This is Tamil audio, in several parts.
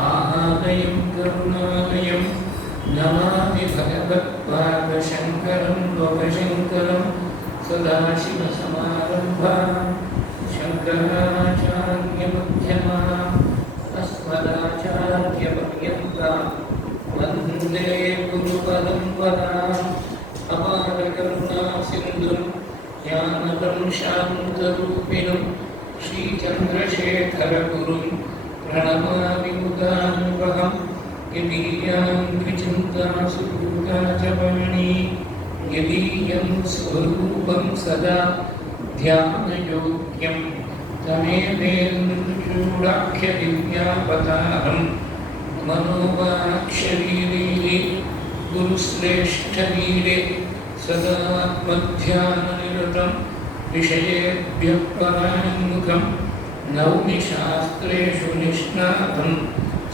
आहारयं करुणालयं नमामि भगवत्पादशङ्करं लोकशङ्करं सदाशिवसमारम्भां शङ्कराचार्यमध्यमाम् अस्मदाचार्यपर्यन्तां वन्दे गुरुपरम्पराम् अपारकरुणासिन्धुं ज्ञानदं शान्तरूपिणं श्रीचन्द्रशेखरगुरुं प्रणमामि मुदान्वहं यदीयां विचिन्तासुभूता च वाणी यदीयं स्वरूपं सदा ध्यानयोग्यं तमेवेन्द्रचूडाख्यदिव्यावतारं मनोवाक्शरीरे गुरुश्रेष्ठवीरे सदात्मध्याननिरतं विषयेभ्यः पराङ्मुखं नौमि शास्त्रेषु निष्णातं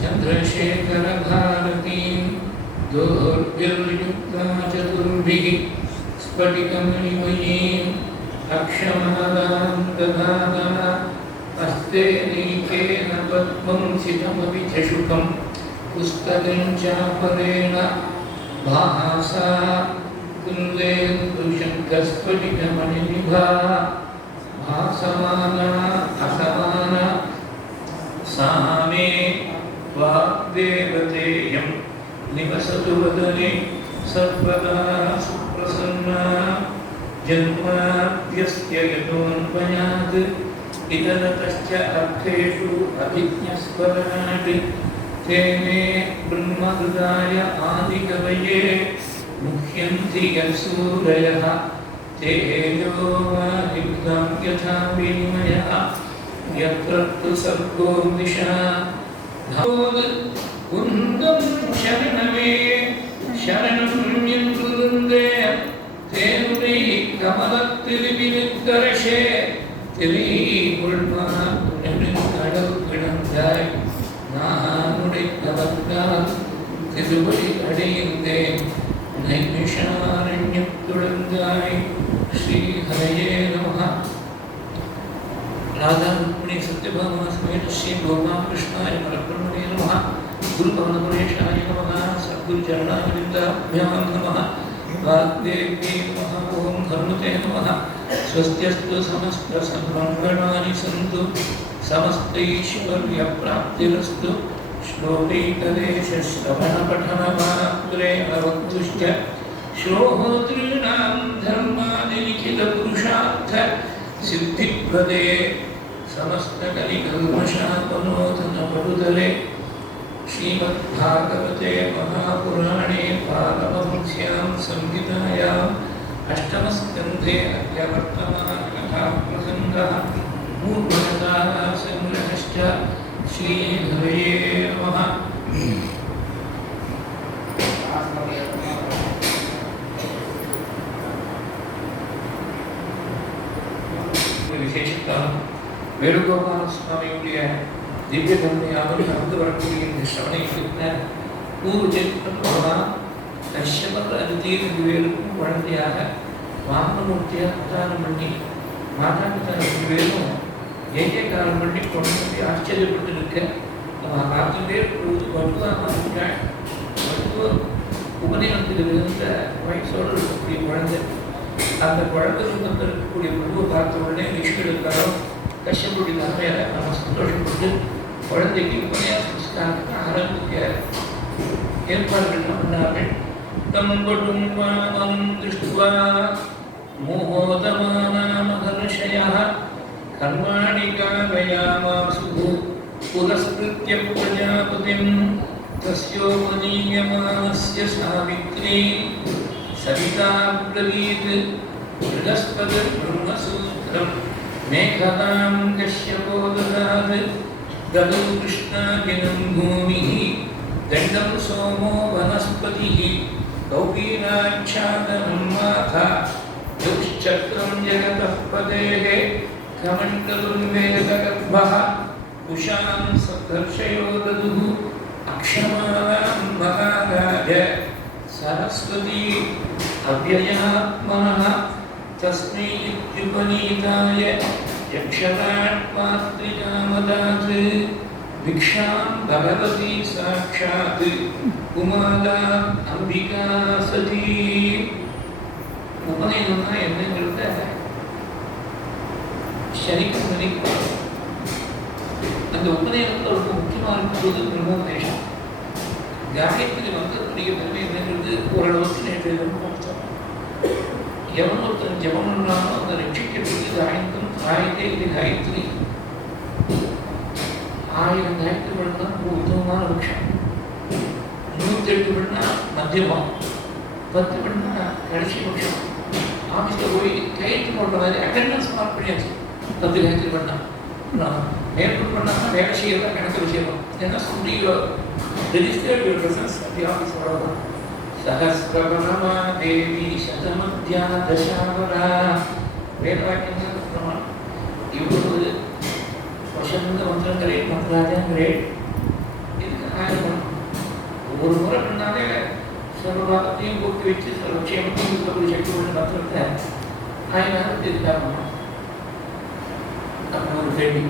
चन्द्रशेखरभारतीं दोर्भिर्युक्ता चतुर्भिः स्फटिकमणिमयीम् अक्षमालां दधाना हस्ते नीकेन पद्मं सितमपि च शुकं पुस्तकं चापरेण भासा कुन्देन्दुशङ्खस्फटिकमणिनिभा भासमाना असमाना सा मे वाग्देवतेयं निवसतु वदने सर्वदा सुप्रसन्ना जन्माद्यस्य यतोऽन्वयात् इतरतश्च अर्थेषु अभिज्ञस्वराट् तेने ब्रह्महृदाय आदिकवये मुह्यन्ति यत्सूरयः तेजो वायुः यथा विनिमयः यत्र तु सर्गो मृषा कुन्दं शरणमे शरणं यन्त्रवृन्दे तेनुरै कमलத்திருவிழுத்தரசே திரை கொள்வான் கடல் கிடந்தாய் நானுடை கவர்ந்தால் திருவடி அடைந்தேன் நைமிஷாரண்யம் துழந்தாய் ஸ்ரீ ஹரயே நமः राधा रुक्मिणी सत्यभामा समेत श्री गोपाल कृष्णाय परब्रह्मणे नमः गुरुपवनपुरेशाय नमः सद्गुरुचरणारविन्दाभ्यां नमः वाग्देव्यै नमः ओं धर्मते नमः स्वस्त्यस्तु समस्तसन्मङ्गलानि सन्तु समस्तैश्वर्यप्राप्तिरस्तु श्लोकैकदेशश्रवणपठनमात्रेण श्रोतॄणां धर्मादिलिखितपुरुषार्थ सिद्धिप्रदे समस्तकलिकल्मषापनोदनपटुतले श्रीमद्भागवते महापुराणे पारमहंस्यां संहितायाम् अष्टमस्कन्धे अद्य वर्तमानकथाप्रसङ्गः पूर्वकथाः सङ्ग्रहश्च श्रीहरये नमः। விசேஷத்தால் வேணுகோபால சுவாமியுடைய திவ்ய கருணையாலும் நடந்து வரக்கூடிய இந்த சிரவணைக்கு நூறு சரித்திரம் போகலாம். கஷ்யபர் அதிதீர் ரெண்டு குழந்தையாக வாமனமூர்த்தியாக அவதாரம் பண்ணி மாதா பிதா ரெண்டு பேரும் ஏகேகாரம் பண்ணி கொண்டு ஆச்சரியப்பட்டு இருக்க நம்ம பார்த்துட்டே வட்டுவாங்க. வட்டுவ உபநயனத்தில் இருந்த வயசோடு இருக்கக்கூடிய குழந்தை அந்த குழந்தை ரூபத்தில் இருக்கக்கூடிய குருவை பார்த்த உடனே ரிஷிகளுக்காரோ கஷ்யப்புடைய நன்மையை நம்ம சந்தோஷப்பட்டு குழந்தைக்கு உபன்யாசம் ஆரம்பிக்க ஏற்பாடுகள் பண்ணார்கள். தம் குடும்பம் திருஷ்டுவா மோகோதமானமகர்ஷயः கர்மாணி காமயாமாசு புரஸ்கிருத்ய பிரஜாபதிம் தஸ்யோபநீயமானஸ்ய சாவித்ரி सविता ब्रवीत् बृहस्पतिर्ब्रह्मसूत्रं मेघनां कश्यपो ददात् ददौ कृष्णागिनं भूमिः दण्डं सोमो वनस्पतिः कौपीनाच्छादनं माथा दुश्चक्रं जगतः पदेः कमण्डलं वेदगर्भः उषां सप्तर्षयो ददुः अक्षमाणां महाराज सरस्वती अव्ययात्मनः तस्मै इत्युपनीताय यक्षराट्मातृकामदात् भिक्षां भगवती साक्षात् उमादा अंबिका सती உபநயனம்னா என்னங்கிறத சனிக்கும் நினைக்கும். அந்த உபநயனத்தில் ரொம்ப முக்கியமாக இருக்கும்போது பிரம்மோபதேசம். காயத்ரி மந்திரத்துடைய பெருமை என்னங்கிறது ஓரளவுக்கு நேற்று பார்த்தோம். எவன் ஒருத்தன் ஜபம் பண்ணாலும் அந்த ரட்சிக்கிறதுக்கு காயத்தம் காயத்தே இது காயத்ரி 1000 காயத்ரி பண்ணா ரொம்ப உத்தமமான விஷயம். 108 பண்ணா மத்தியமம், 10 பண்ணா கடைசி பட்சம். ஆஃபீஸில் போய் கையெழுத்து போடுற மாதிரி அட்டெண்டன்ஸ் மார்க் பண்ணியாச்சு. 10 காயத்ரி பண்ணா மேற்கொண்டு பண்ணால் வேலை செய்யறதா கணக்கு செய்யணும். ஏன்னா சொல்லியோ registered your presence at the office forever. Sahasrabharama Devi Shatamadhya Dashavara. வேதவாக்கியங்கள் பிரமாணம். இவ்வளவு வருஷந்த மந்திரம் கிரேட், மந்திராஜன் கிரேட். இதுக்கு ஆயிரம் ஒவ்வொரு முறை பண்ணாலே சர்வபாகத்தையும் கூட்டி வச்சு சர்வக்ஷேமத்தையும் இருக்கக்கூடிய சக்தி உள்ள மந்திரத்தை 1000 இதுக்காக பண்ணணும். அப்புறம் ஒரு கேள்வி.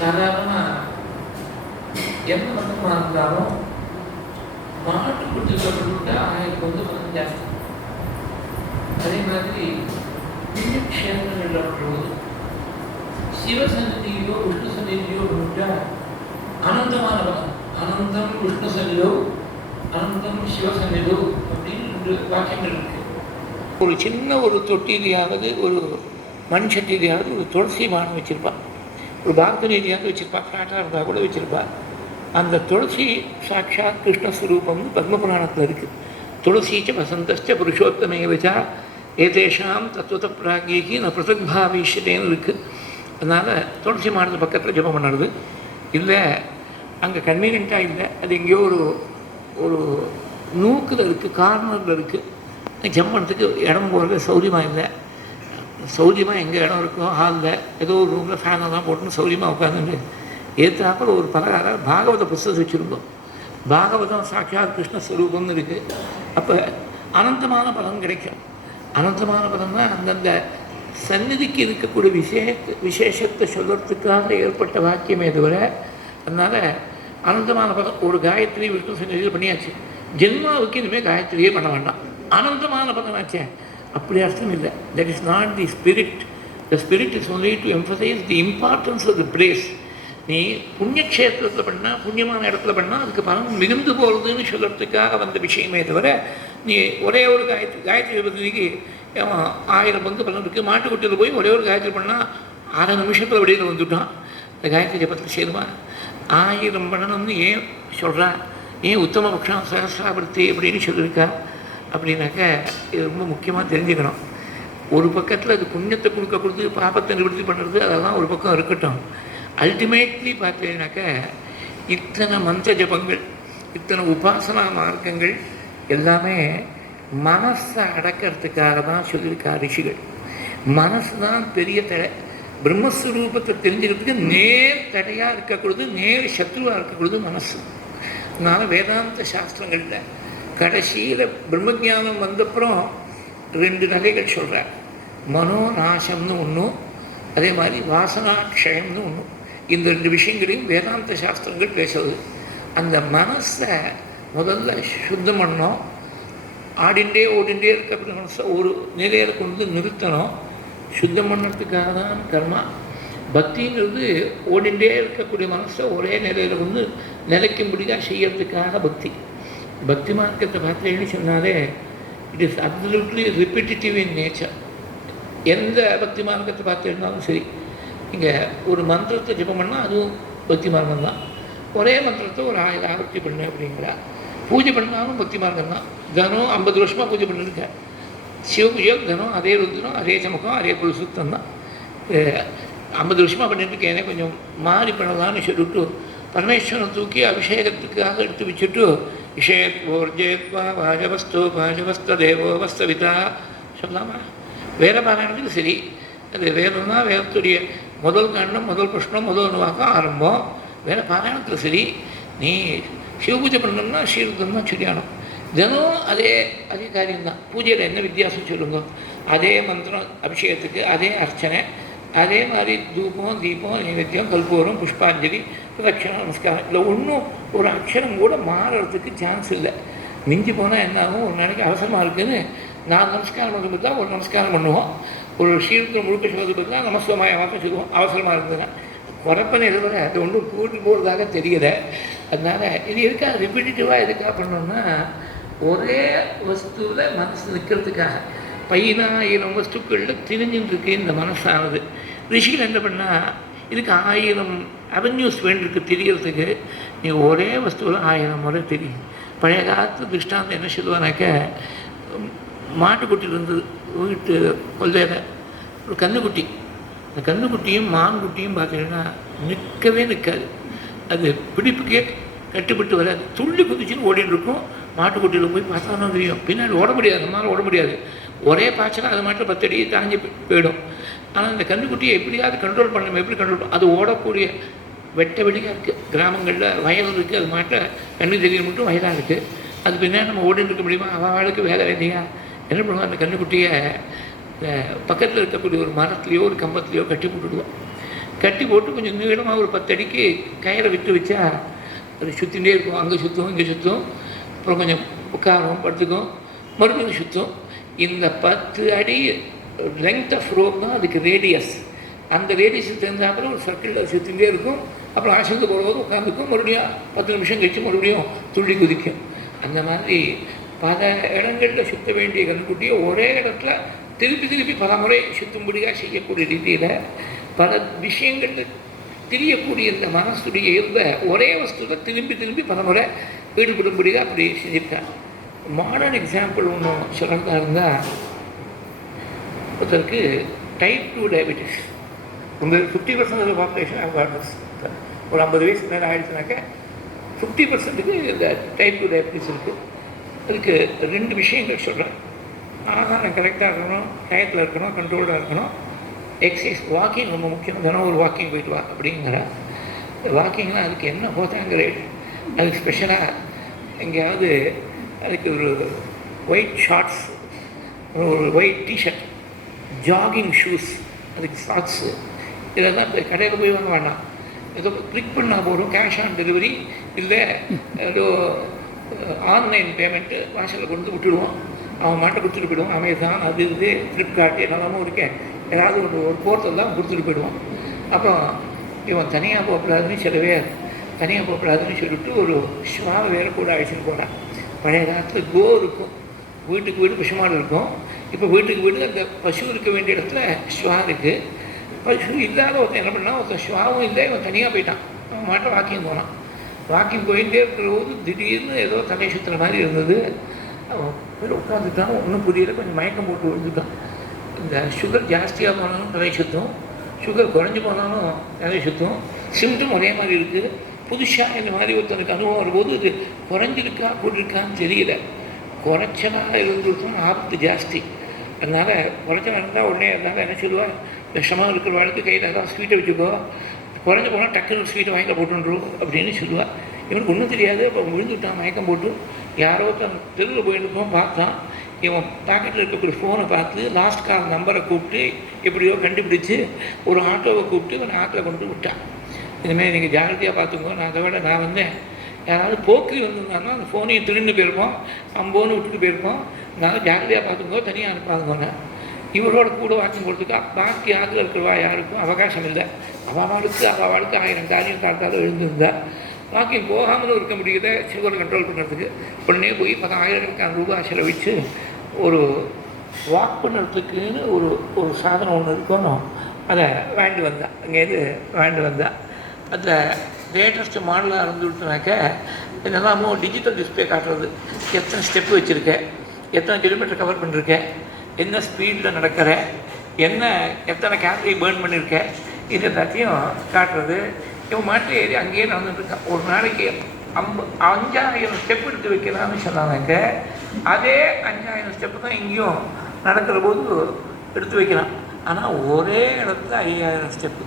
சாதாரணமாக எந்த மந்திரமாக இருந்தாலும் மாட்டுக்குட்டி சொல்லப்பட்டு 1000 கொஞ்சம் ஜாஸ்தி. அதே மாதிரி புண்ணியக்ஷேத்திரங்களில் பண்ணும்போது சிவசன்னிதியோ விஷ்ணு சன்னிதியோ பண்ணிட்டா அனந்தமான பலம். அனந்தம் விஷ்ணு சன்னிதோ அனந்தம் சிவசன்னிதோ அப்படின்னு 2 வாக்கியங்கள் இருக்கு. ஒரு சின்ன ஒரு தொட்டிலையாவது ஒரு மண் சட்டிலையாவது ஒரு துளசி மானம் வச்சுருப்பான். ஒரு பாரத ரீதியாக வச்சுருப்பான். ஃப்ளாட்டாக இருந்தால் கூட வச்சுருப்பான். அந்த துளசி சாட்சாத் கிருஷ்ணஸ்வரூபம்னு பத்மபுராணத்தில் இருக்குது. துளசீச்ச வசந்தஸ்ட புருஷோத்தமே வச்சா ஏதேஷாம் தத்துவத பிராகேகி ந பிரசக்பாவிஷ்யதேன்னு இருக்குது. அதனால் துளசி மாடத்து பக்கத்தில் ஜபம் பண்ணுறது இல்லை. அங்கே கன்வீனியண்ட்டாக இல்லை, அது எங்கேயோ ஒரு நூக்கில் இருக்குது, கார்னரில் இருக்குது. ஜபம் பண்ணுறதுக்கு இடம் போகிறது சௌரியமாக இல்லை. சௌரியமாக எங்கே இடம் இருக்கோ ஹாலில் ஏதோ ஒரு ரூமில் ஃபேனெல்லாம் போட்டுன்னு சௌரியமாக உட்காந்துட்டு ஏற்றாப்பில் ஒரு பலகார பாகவத புஸ்தகம் வச்சுருந்தோம். பாகவதம் சாட்சாத் கிருஷ்ணஸ்வரூபம்னு இருக்குது. அப்போ அனந்தமான பலன் கிடைக்கும். அனந்தமான பலன்னா அந்தந்த சந்நிதிக்கு இருக்கக்கூடிய விசேஷத்தை சொல்கிறதுக்காக ஏற்பட்ட வாக்கியமே தவிர, அதனால் அனந்தமான பலம். ஒரு காயத்ரி விஷ்ணு சந்நிதியில் பண்ணியாச்சு, ஜென்மாவுக்கு இனிமேல் காயத்ரியே பண்ண வேண்டாம், அனந்தமான பலம் ஆச்சே, அப்படி அர்த்தம் இல்லை. That is not the spirit. The spirit is only to emphasise the importance of the place. நீ புண்ணியக்ஷேத்திரத்தில் பண்ணால், புண்ணியமான இடத்துல பண்ணால் அதுக்கு பலன் மிகுந்து போகிறதுன்னு சொல்கிறதுக்காக வந்த விஷயமே தவிர, நீ ஒரே ஒரு காயத்ரி பத்திரிக்கு 1000 பங்கு பலன் இருக்குது. மாட்டுக்குட்டியில் போய் ஒரே ஒரு காயத்ரி பண்ணால் 6 நிமிஷத்தில் வெளியில் வந்துவிட்டான். இந்த காயத்ரி ஜபத்தில் சேருமா? 1000 பண்ணணும்னு ஏன் சொல்கிறா? ஏன் உத்தம பக்ஷம் சகசிராபர்த்தி அப்படின்னு சொல்லியிருக்கா? அப்படின்னாக்க இது ரொம்ப முக்கியமாக தெரிஞ்சுக்கணும். ஒரு பக்கத்தில் அது புண்ணியத்தை கொடுத்து பாப்பத்தை நிவர்த்தி பண்ணுறது அதெல்லாம் ஒரு பக்கம் இருக்கட்டும். அல்டிமேட்லி பார்த்தீங்கன்னாக்க இத்தனை மந்திர ஜபங்கள், இத்தனை உபாசனா மார்க்கங்கள் எல்லாமே மனசை அடக்கிறதுக்காக தான் சொல்லியிருக்கா ரிஷிகள். மனசு தான் பெரிய தடை. பிரம்மஸ்வரூபத்தை தெரிஞ்சுக்கிறதுக்கு நேர் தடையாக இருக்கக்கூடாது, நேர் சத்ருவாக இருக்கக்கூடாது மனசு. அதனால் வேதாந்த சாஸ்திரங்களில் கடைசியில் பிரம்மஜானம் வந்தப்புறம் 2 நிலைகள் சொல்கிறார். மனோநாசம்னு ஒன்றும், அதே மாதிரி வாசனாக்ஷயம்னு ஒன்றும். இந்த 2 விஷயங்களையும் வேதாந்த சாஸ்திரங்கள் பேசுவது. அந்த மனசை முதல்ல சுத்தம் பண்ணணும். ஆடிண்டே ஓடிண்டே இருக்க மனசை ஒரு நிலையில் கொண்டு நிறுத்தணும். சுத்தம் பண்ணுறதுக்காக தான் கர்மா. பக்திங்கிறது ஓடிண்டே இருக்கக்கூடிய மனசை ஒரே நிலையில் கொண்டு நிலைக்கும்படியாக செய்யறதுக்காக பக்தி. பக்தி மார்க்கத்தை பார்த்தீங்கன்னு சொன்னாலே it is absolutely repetitive in nature. எந்த பக்தி மார்க்கத்தை பார்த்துருந்தாலும் சரி, இங்கே ஒரு மந்திரத்தை ஜபம் பண்ணால் அதுவும் பக்தி மார்க்கம் தான். ஒரே மந்திரத்தை ஒரு 1000 ஆவர்த்தி பண்ணு அப்படிங்கிறா. பூஜை பண்ணாலும் பக்தி மார்க்கம் தான். தினம் 50 வருஷமாக பூஜை பண்ணிருக்கேன். சிவ பூஜை தினம் அதே ருத்ரம், அதே சமக்கம், அதே புல் சுத்தம் தான். 50 வருஷமாக பண்ணிட்டுருக்கேனே, கொஞ்சம் மாறி பண்ணலான்னு சொல்லிவிட்டு பரமேஸ்வரன் தூக்கி அபிஷேகத்துக்காக எடுத்து வச்சுட்டு விஷயத்வோர்ஜேத்வா பாஜவஸ்த தேவோவஸ்தவிதா சொல்லாமா? வேத பாராயணத்துக்கு சரி, அது வேதம்னா வேதத்துடைய முதல் கண்டம், முதல் புஷ்ணம், முதல் நுவாக்கம் ஆரம்பம். வேத பாராயணத்தில் சரி, நீ சிவபூஜை பண்ணணும்னா ஸ்ரீருத்தம் தான் சொல்லியானோம். தினம் அதே காரியம்தான். பூஜையில் என்ன வித்தியாசம் சொல்லுங்க? அதே மந்திரம் அபிஷேகத்துக்கு, அதே அர்ச்சனை, அதே மாதிரி தூபம் தீபம் நைவேத்தியம் கல்பூரம் புஷ்பாஞ்சலி பிரதட்சணம் நமஸ்காரம் இல்லை ஒன்றும் ஒரு அக்ஷரம் கூட மாறுறதுக்கு சான்ஸ் இல்லை. மிஞ்சி போனால் என்ன ஆகும், ஒரு நாளைக்கு அவசரமாக இருக்குதுன்னு 4 நமஸ்காரம் பண்ணுறது தான் ஒரு நமஸ்காரம் பண்ணுவோம். ஒரு ஸ்ரீரத்தில் முழுக்க சொல்வது தான் நமஸ்தமாய மாற்றம் சொல்லுவோம் அவசரமாக இருந்ததுன்னா. குறைப்பனை எழுதுற அது ஒன்றும் கூட்டி போகிறதாக தெரியலை. அதனால் இது எதுக்காக ரிப்பீட்டிவாக எதுக்காக பண்ணோம்னா ஒரே வஸ்துவில் மனசு நிற்கிறதுக்காக. 10,000 வஸ்துக்களில் திரிஞ்சுட்டு இருக்கு இந்த மனசானது. ரிஷிகள் என்ன பண்ணால் இதுக்கு 1000 அவென்யூஸ் வேண்டியிருக்கு தெரியறதுக்கு. நீ ஒரே வஸ்துவில் 1000 முறை தெரியும். பழைய காலத்து திருஷ்டாந்தம் என்ன சொல்லுவானாக்க, மாட்டுக்குட்டி இருந்தது வீட்டு கொள்ளையில் ஒரு கன்றுக்குட்டி. அந்த கன்றுக்குட்டியும் மான்குட்டியும் பார்த்தீங்கன்னா நிற்கவே நிற்காது. அது பிடிப்புக்கே கட்டுப்பட்டு வராது. துள்ளி குதிச்சுன்னு ஓடிட்டு இருக்கும். மாட்டுக்குட்டியில் போய் பார்த்தா தான் தெரியும். பின்னாடி ஓட முடியாது, நம்மளால் ஓட முடியாது. ஒரே பாய்ச்சலாக அது மாட்டில் 10 அடி தாங்கி போயிடும். ஆனால் அந்த கன்றுக்குட்டியை எப்படியாவது கண்ட்ரோல் பண்ணணும். எப்படி கண்ட்ரோல் பண்ண, அது ஓடக்கூடிய வெட்ட வெளியாக இருக்குது. கிராமங்களில் வயல் இருக்குது, அது மாட்டை கண்ணு தெரிய மட்டும் வயலாக இருக்குது. அது பின்னாடி நம்ம ஓடிட்டு இருக்க முடியுமா? அவளுக்கு வேலை வேலையா என்ன பண்ணுவோம், அந்த கன்றுக்குட்டியை பக்கத்தில் இருக்கக்கூடிய ஒரு மரத்துலையோ ஒரு கம்பத்துலையோ கட்டி போட்டுடுவோம். கட்டி போட்டு கொஞ்சம் நீளமாக ஒரு 10 அடிக்கு கயிறை விட்டு வச்சா அது சுற்றிகிட்டே இருக்கும். அங்கே சுற்றும், இங்கே சுற்றும், அப்புறம் கொஞ்சம் உட்காரும், படுத்துக்கும், மறுபடியும் சுற்றும். இந்த 10 அடி லெங்த் ஆஃப் ரோப் தான் அதுக்கு ரேடியஸ். அந்த ரேடியஸ் தெரிஞ்சாப்புல ஒரு சர்க்கிளில் சுற்றிகிட்டே இருக்கும். அப்புறம் ஆசைந்து போடும்போது உட்காந்துக்கும், மறுபடியும் 10 நிமிஷம் கழிச்சு மறுபடியும் துள்ளி குதிக்கும். அந்த மாதிரி பல இடங்களில் சுற்ற வேண்டிய கன்றுக்குட்டியை ஒரே இடத்துல திருப்பி திருப்பி பல முறை சுற்றும்படியாக செய்யக்கூடிய ரீதியில் பல விஷயங்களில் தெரியக்கூடிய இந்த மனசுடைய இயல்பை ஒரே வஸ்துவில் திரும்பி திரும்பி பல முறை ஈடுபடும்படியாக அப்படி செஞ்சுருக்காங்க. மாடர்ன் எக்ஸாம்பிள் ஒன்று சொல்கிறதா இருந்தால், ஒருத்தருக்கு டைப் 2 டயபெட்டிஸ். உங்களுக்கு 50% பாப்புலேஷன் ஆஃப் ஒரு 50 வயசு மேலே ஆகிடுச்சுனாக்க 50%க்கு இந்த டைப் 2 டயபெட்டிஸ் இருக்குது. அதுக்கு 2 விஷயங்கள் சொல்கிறேன். ஆகாரம் கரெக்டாக இருக்கணும், டயத்தில் இருக்கணும், கண்ட்ரோல்டாக இருக்கணும். எக்ஸசைஸ் வாக்கிங் ரொம்ப முக்கியம். தினம் ஒரு வாக்கிங் போயிட்டு வா அப்படிங்கிற வாக்கிங்லாம் அதுக்கு என்ன போதாங்கிற அதுக்கு ஸ்பெஷலாக எங்கேயாவது அதுக்கு ஒரு ஒயிட் ஷார்ட்ஸ், ஒரு ஒயிட் டிஷர்ட், ஜாகிங் ஷூஸ், அதுக்கு சாக்ஸு, இதெல்லாம் இப்போ கடையில் போய் வாங்க வேண்டாம். ஏதோ கிளிக் பண்ணால் போதும், கேஷ் ஆன் டெலிவரி இல்லை ஏதோ ஆன்லைன் பேமெண்ட்டு வாசலில் கொண்டு விட்டுடுவோம். அவன் மாட்டை கொடுத்துட்டு போயிடுவான். அமேசான் அது இது ஃப்ளிப்கார்ட் எல்லாமும் இருக்கேன். ஏதாவது ஒரு போர்ட்டல் தான் கொடுத்துட்டு போயிடுவான். அப்புறம் இவன் தனியாக போகக்கூடாதுன்னு சில பேர் தனியாக போகக்கூடாதுன்னு சொல்லிவிட்டு ஒரு ஷுவாவை வேறு கூட அழைச்சிட்டு போகிறான். பழைய காலத்தில் கோ இருக்கும், வீட்டுக்கு வீடு பசுமாடு இருக்கும். இப்போ வீட்டுக்கு வீடு அந்த பசு இருக்க வேண்டிய இடத்துல ஷுவா இருக்குது. பசு இல்லாத ஒருத்தன் என்ன பண்ணால், ஒருத்தன் ஷுவாவும் இல்லை, இவன் தனியாக போயிட்டான். அவன் மாட்டை வாக்கிங் போனான். வாக்கிங் போயிட்டே இருக்கிற போது திடீர்னு ஏதோ தலை சுற்றுற மாதிரி இருந்தது. அவன் பேர் உட்காந்துட்டான், ஒன்றும் புரியல, கொஞ்சம் மயக்கம் போட்டு விழுந்துட்டான். இந்த சுகர் ஜாஸ்தியாக போனாலும் தலை சுற்றும், சுகர் குறைஞ்சி போனாலும் தலை சுற்றும். சிம்டம் ஒரே மாதிரி இருக்குது. புதுசாக இந்த மாதிரி ஒருத்தனுக்கு அனுபவம் வரும்போது இது குறைஞ்சிருக்கா கூட்டிருக்கான்னு தெரியல. குறைச்சலாக இருந்துருக்கோம் ஆபத்து ஜாஸ்தி. அதனால் குறைச்சலாக இருந்தால் உடனே இருந்தாலும் என்ன சொல்லுவாள், விஷமாக இருக்கிற வாழ்க்கை கையில் ஏதாவது ஸ்வீட்டை வச்சுக்கோ, குறைஞ்சி போனால் டக்குன்னு ஒரு ஸ்வீட்டை வாங்கி போட்டுருவோம் அப்படின்னு சொல்லுவாள். இவனுக்கு ஒன்றும் தெரியாது. அப்போ விழுந்துட்டான் மயக்கம் போட்டு. யாரோ தன் தெருவில் போயிருக்கோம் பார்த்தான். இவன் பாக்கெட்டில் இருக்கக்கூடிய ஃபோனை பார்த்து லாஸ்ட் கால் நம்பரை கூப்பிட்டு எப்படியோ கண்டுபிடிச்சி ஒரு ஆட்டோவை கூப்பிட்டு இவனை ஆட்டோவை கொண்டு விட்டான். இனிமேல் நீங்கள் ஜாகிரதையாக பார்த்துக்கோ, நான் அதை விட நான் வந்தேன், யாராவது போக்கில் வந்திருந்தாங்கன்னா அந்த ஃபோனையும் திருண்டு போயிருப்போம், அம்போன்னு விட்டுட்டு போயிருப்போம், அதனால் ஜாகிரதையாக பார்த்துக்கோ, தனியாக அனுப்பாதுங்கன்னு. இவரோட கூட வாக்கிங் போகிறதுக்கு பாக்கி ஆற்றில் இருக்கிறவா யாருக்கும் அவகாசம் இல்லை. அவளுக்கு 1000 காரியம் காலத்தால் எழுந்திருந்தா வாக்கிங் போகாமலும் இருக்க முடியுத. சுகரை கண்ட்ரோல் பண்ணுறதுக்கு உடனே போய் 10,000 ரூபாய் செலவிச்சு ஒரு வாக் பண்ணுறதுக்குன்னு ஒரு சாதனம் ஒன்று இருக்கணும். அதை வாங்கிட்டு வந்தேன். அங்கேருந்து வாங்கிட்டு வந்தேன். அதில் லேட்டஸ்ட்டு மாடலாக இருந்துவிட்டுனாக்க என்னெல்லாமோ டிஜிட்டல் டிஸ்பிளே காட்டுறது, எத்தனை ஸ்டெப்பு வச்சுருக்கேன், எத்தனை கிலோமீட்டர் கவர் பண்ணியிருக்கேன், என்ன ஸ்பீடில் நடக்கிற, எத்தனை கேலரி பேர்ன் பண்ணியிருக்கேன், இது எல்லாத்தையும் காட்டுறது. இவன் மாட்டில் ஏறி அங்கேயே நடந்துட்டுருக்கான். ஒரு நாளைக்கு 5000 ஸ்டெப் எடுத்து வைக்கலாம்னு சொன்னாங்க. அதே 5000 ஸ்டெப்பு தான் இங்கேயும் நடக்கிற போது எடுத்து வைக்கலாம். ஆனால் ஒரே இடத்துல 5000 ஸ்டெப்பு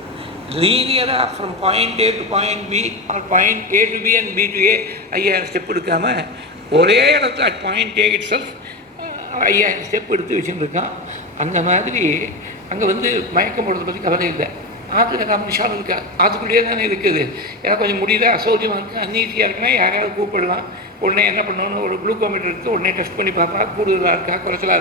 லீனியராக from point A to point B or point A to B and B to A 5000 step எடுக்காமல் ஒரே இடத்துல at point A itself 5000 step எடுத்து வச்சுருக்கான். அந்த மாதிரி அங்கே வந்து மயக்கம் போடுறதை பற்றி கவலை இல்லை. ஆற்றுல 4 நிமிஷம் இருக்கா, ஆற்றுக்குள்ளேயே தானே இருக்குது. ஏன்னா கொஞ்சம் முடியல, அசௌகரியமாக இருக்குது, அன்ஈஸியாக இருக்குன்னா யாரையாவது கூப்பிடலாம். உடனே என்ன பண்ணணும்னு ஒரு குளுக்கோமீட்டர் எடுத்து உடனே டெஸ்ட் பண்ணி பார்ப்பா, கூடுதலாக இருக்கா குறைச்சலாக இருக்கா.